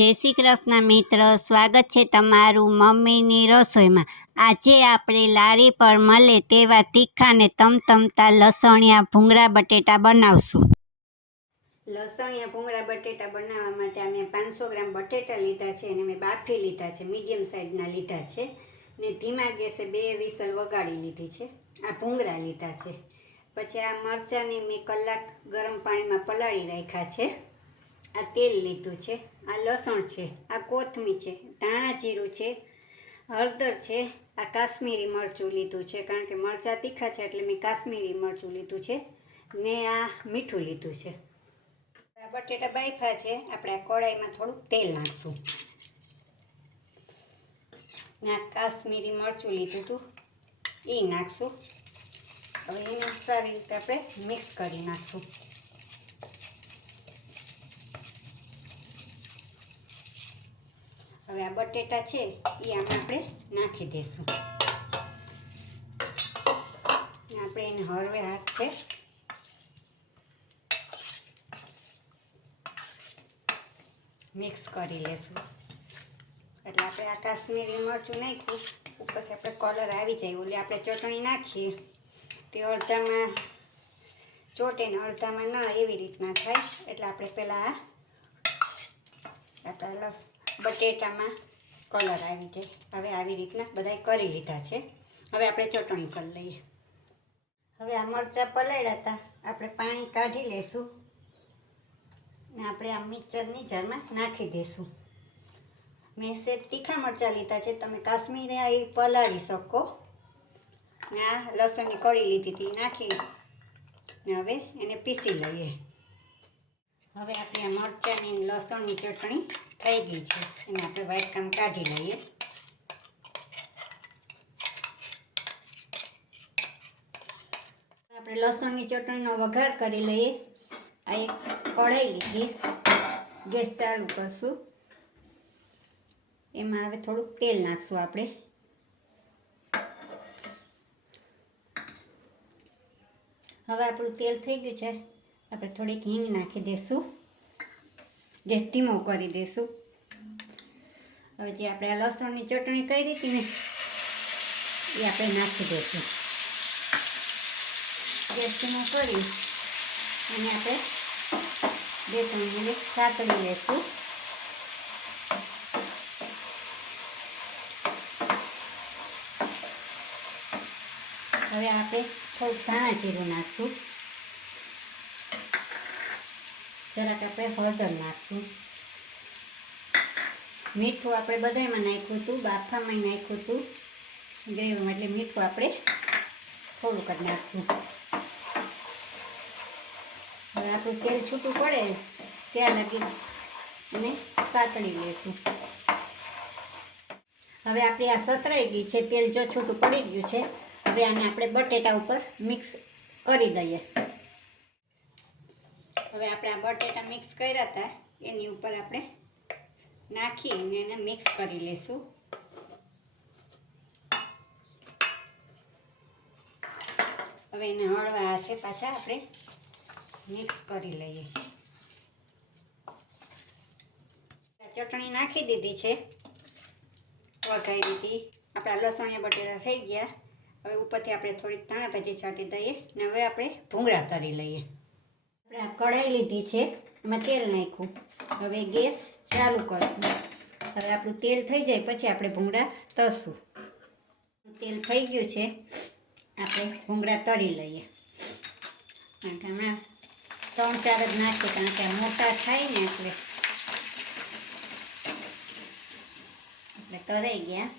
જય શ્રી કૃષ્ણ મિત્ર, સ્વાગત છે તમારું મમ્મીની રસોઈમાં। આજે આપણે લારી પર મળે તેવા તીખા ને તમતમતા લસણિયા ભૂંગળા બટેટા બનાવશું। લસણિયા ભૂંગળા બટેટા બનાવવા માટે અમે 500 ગ્રામ બટેટા લીધા છે અને મેં બાફી લીધા છે, મીડિયમ સાઇઝના લીધા છે ને ધીમા ગેસે 2 વિસલ વગાડી લીધી છે। આ ભૂંગળા લીધા છે। પછી આ મરચાંને મેં કલાક ગરમ પાણીમાં પલાળી રાખ્યા છે। આ તેલ લીધું છે, આ લસણ છે, આ કોથમીર છે, ધાણા જીરું છે, હળદર છે, આ કાશ્મીરી મરચું લીધું છે કારણ કે મરચાં તીખા છે એટલે મેં કાશ્મીરી મરચું લીધું છે ને આ મીઠું લીધું છે। આ બટેટા બાફ્યા છે, આપણે આ કઢાઈમાં થોડુંક તેલ નાખશું ને આ કાશ્મીરી મરચું લીધું હતું એ નાખશું। હવે એને સારી રીતે આપણે મિક્સ કરી નાખશું। હવે આ બટેટા છે એ આમાં આપણે નાખી દઈશું। આપણે એને હળવે હાથે મિક્સ કરી લેશું એટલે આપણે આ કાશ્મીરી મરચું નાખ્યું ઉપરથી આપણે કલર આવી જાય। ઓલી આપણે ચટણી નાખીએ તે અડધામાં ચોટે ને અડધામાં ના એવી રીતના થાય એટલે આપણે પહેલાં આપણા બટેટામાં કલર આવી જાય। હવે આવી રીતના બધાય કરી લીધા છે। હવે આપણે ચટણી કરી લઈએ। હવે આ મરચાં પલાળ્યા હતા આપણે પાણી કાઢી લઈશું ને આપણે આ મિક્સરની જારમાં નાખી દઈશું। મેં સેજ તીખા મરચાં લીધા છે, તમે કાશ્મીરી એ પલાળી શકો ને આ લસણની કળી લીધી હતી નાખી ને હવે એને પીસી લઈએ। હવે આપણી આ મરચાંની લસણની ચટણી થઈ ગઈ છે, એને આપણે વાટકામાં કાઢી લઈએ। આપણે લસણની ચટણીનો વઘાર કરી લઈએ। આ એક કઢાઈ લીધી, ગેસ ચાલુ કરશું, એમાં હવે થોડુંક તેલ નાખશું આપણે। હવે આપણું તેલ થઈ ગયું છે, આપણે થોડીક હિંગ નાખી દઈશું, ગેસ ધીમો કરી દઈશું। હવે જે આપણે આ લસણની ચટણી કરી હતી ને એ આપણે નાખી દઈશું। ગેસ ધીમો કરી અને આપણે 2-3 મિનિટ સાતળી લઈશું। હવે આપણે થોડુંક ધાણા જીરું નાખશું, જરાક આપણે હળદર નાખશું, મીઠું આપણે બધામાં નાખ્યું હતું, બાફામાં નાખ્યું હતું ગ્રેવીમાં એટલે મીઠું આપણે થોડુંક જ નાખશું। હવે આપણું તેલ છૂટું પડે ત્યાં લગી એને સાતળી લઈશું। હવે આપણી આ સતરાઈ ગઈ છે, તેલ જો છૂટું પડી ગયું છે, હવે આને આપણે બટેટા ઉપર મિક્સ કરી દઈએ। હવે આપણે આ બટેટા મિક્સ કર્યા હતા એની ઉપર આપણે નાખી અને એને મિક્સ કરી લઈશું। હવે એને હળવા હાથે પાછા આપણે મિક્સ કરી લઈએ। ચટણી નાખી દીધી છે, વઘારી દીધી, આપણા લસણિયા બટેટા થઈ ગયા। હવે ઉપરથી આપણે થોડીક ધાણા ભાજી છાંટી દઈએ ને હવે આપણે ભૂંગળા તળી લઈએ। આપણે આ કઢાઈ લીધી છે, એમાં તેલ નાખ્યું, હવે ગેસ ચાલુ કરશું। હવે આપણું તેલ થઈ જાય પછી આપણે ભૂંગળા તળશું। તેલ થઈ ગયું છે, આપણે ભૂંગળા તળી લઈએ કારણ કે હમણાં 3-4 જ નાખીએ કારણ કે મોટા થાય ને એટલે તળાઈ ગયા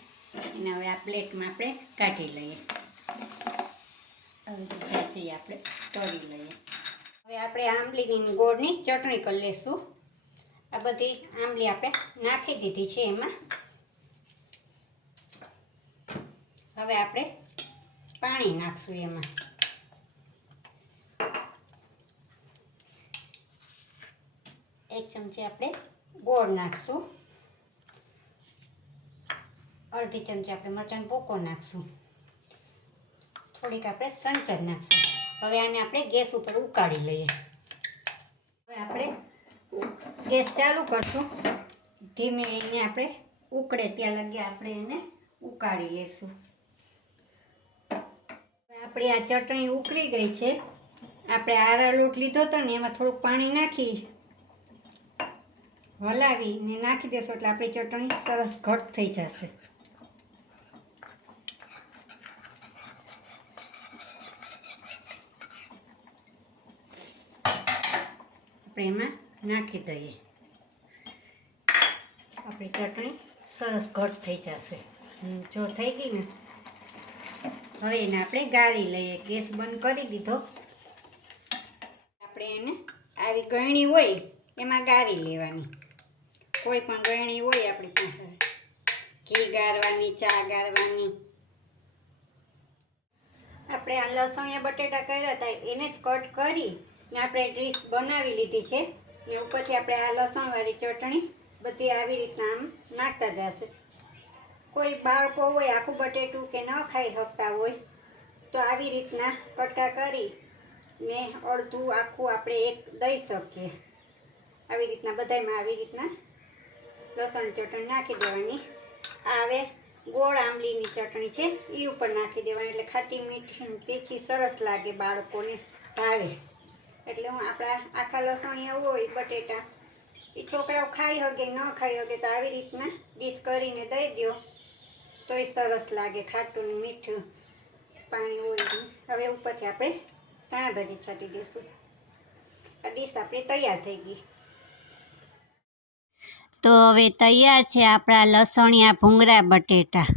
અને હવે આ પ્લેટમાં આપણે કાઢી લઈએ। હવે બીજા છે આપણે તળી લઈએ। હવે આપણે આંબલીની ગોળની ચટણી કરી લઈશું। આ બધી આંબલી આપણે નાખી દીધી છે એમાં। હવે આપણે પાણી નાખશું એમાં। 1 ચમચી આપણે ગોળ નાખશું, અડધી ચમચી આપણે મરચાંનો ભૂકો નાખશું, થોડીક આપણે સંચર નાખશું। હવે આને આપણે ગેસ ઉપર ઉકાળી લઈએ। હવે આપણે ગેસ ચાલુ કરશું, ધીમે એને આપણે ઉકળે ત્યાં લગી આપણે એને ઉકાળી લેશું. આપણી આ ચટણી ઉકળી ગઈ છે. આપણે આરા લોટ લીધો હતો ને એમાં થોડુંક પાણી નાખી હલાવીને નાખી દેશો એટલે આપણી ચટણી સરસ ઘટ થઈ જશે. આપણે એમાં નાખી દઈએ. આપણી ચટણી સરસ ઘટ થઈ જશે. જો થઈ ગઈ ને, હવે એને આપણે ગાળી લઈએ. ગેસ બંધ કરી દીધો. આપણે એને આવી ગળણી હોય એમાં ગાળી લેવાની. કોઈ પણ ગળણી હોય આપણી પાસે, ઘી ગાળવાની, ચા ગાળવાની. આપણે આ લસણિયા બટેટા કર્યા હતા એને જ કટ કરી ને આપણે ડીશ બનાવી લીધી છે. ને ઉપરથી આપણે આ લસણવાળી ચટણી બધી આવી રીતના આમ નાખતા જશે. કોઈ બાળકો હોય આખું બટેટું કે ન ખાઈ શકતા હોય તો આવી રીતના કટકા કરી ને અડધું આખું આપણે એક દઈ શકીએ. આવી રીતના બધામાં આવી રીતના લસણ ચટણી નાખી દેવાની. આ હવે ગોળ આંબલીની ચટણી છે એ ઉપર નાખી દેવાની, એટલે ખાટી મીઠી તીખી સરસ લાગે, બાળકોને ભાવે. એટલે હું આપણા આખા લસણિયા હોય બટેટા એ છોકરાઓ ખાઈ શકે ન ખાઈ શકે તો આવી રીતના ડીશ કરીને દઈ દો તોય સરસ લાગે, ખાટું ને મીઠું પાણી હોય. હવે ઉપરથી આપણે ધાણા ભાજી છાંટી દઈશું. આ ડીશ આપણી તૈયાર થઈ ગઈ. તો હવે તૈયાર છે આપણા લસણિયા ભૂંગળા બટેટા.